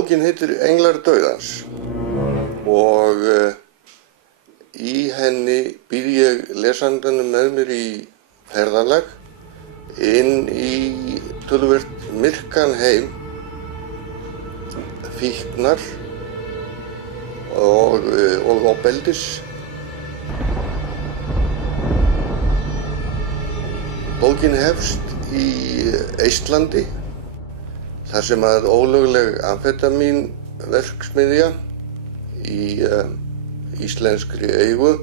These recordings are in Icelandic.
Bókin heitir Englar dauðans og í henni býð ég lesandanum með mér í ferðalag inn í töluvert myrkan heim fíknar og ofbeldis. Bókin hefst í Eistlandi, þar sem að ólögleg amfetamínverksmiðja í íslenskri eigu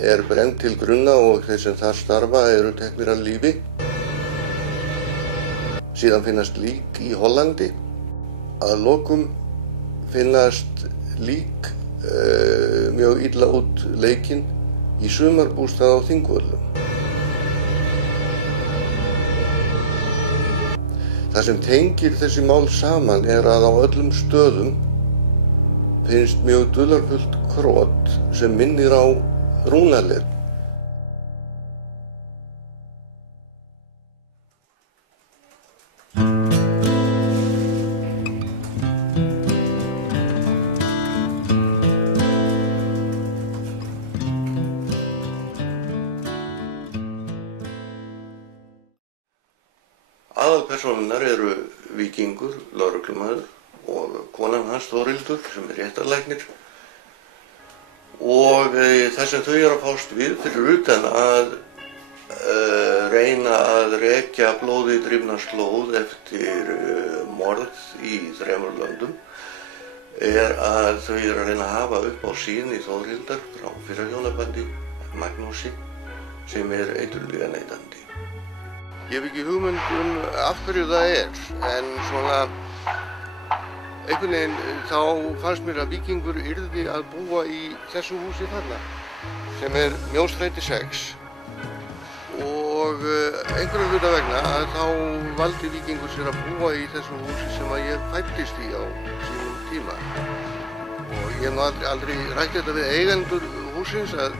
er brennd til grunna og þeir sem þar starfa eru teknir af lífi. Síðan finnast lík í Hollandi. Að lokum finnast lík mjög illa út leikin í sumarbústað á Þingvöllum. Það sem tengir þessi mál saman er að á öllum stöðum finnst mjög dularfullt krot sem minnir á rúnalet. Aðalpersónurnar eru víkingur, lögreglumaður og konan hans Þórhildur sem er réttarlæknir og það sem þau eru að fást við fyrir utan að reyna að rekja blóði drifna slóð eftir morð í 3 löndum er að þau eru að reyna að hafa upp á sín í Þórhildar frá fyrra hjónabandi Magnúsi sem er eiturlyfjaneytandi. Ég hef ekki hugmynd af hverju það er, en svona einhvern veginn þá fannst mér að víkingur yrði að búa í þessu húsi þarna, sem er Mjóstræti 6. Og einhverjum hluta vegna að þá valdi víkingur sér að búa í þessu húsi sem að ég fæddist í á sínum tíma. Og ég hef aldrei rætt þetta við eigendur húsins að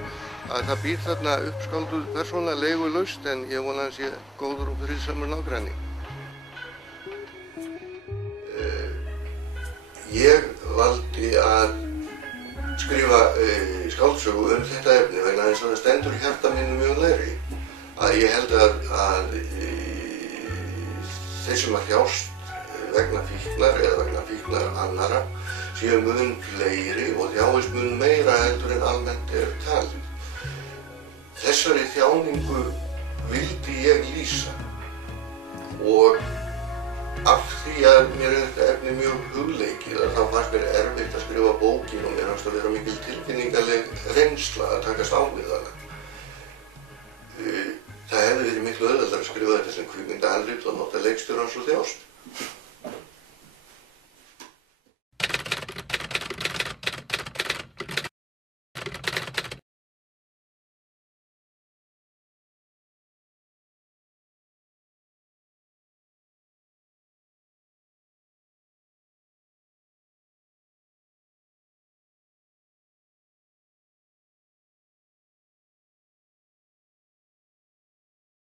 það býr þarna uppskálduð persóna leigulaust, en ég vona að hann sé góður og friðsamur nágranni. Ég valdi að skrifa skáldsögu þetta efni vegna þess að það stendur í hjarta mínu mjög nærri. Að ég held að þeir sem að þjást vegna fíknar eða vegna fíknar annarra séu mun fleiri og þjáist mun meira heldur en almennt er talið. Þessari þjáningu vildi ég lýsa og af því að mér er þetta efni mjög hugleikið þá fannst mér erfitt að skrifa bókin og mér fannst að vera mikil tilfinningaleg reynsla að takast á við hana. Það hefði verið miklu auðveldara að skrifa þetta sem kvikmyndahandrit og nota leikstjórans og þjást.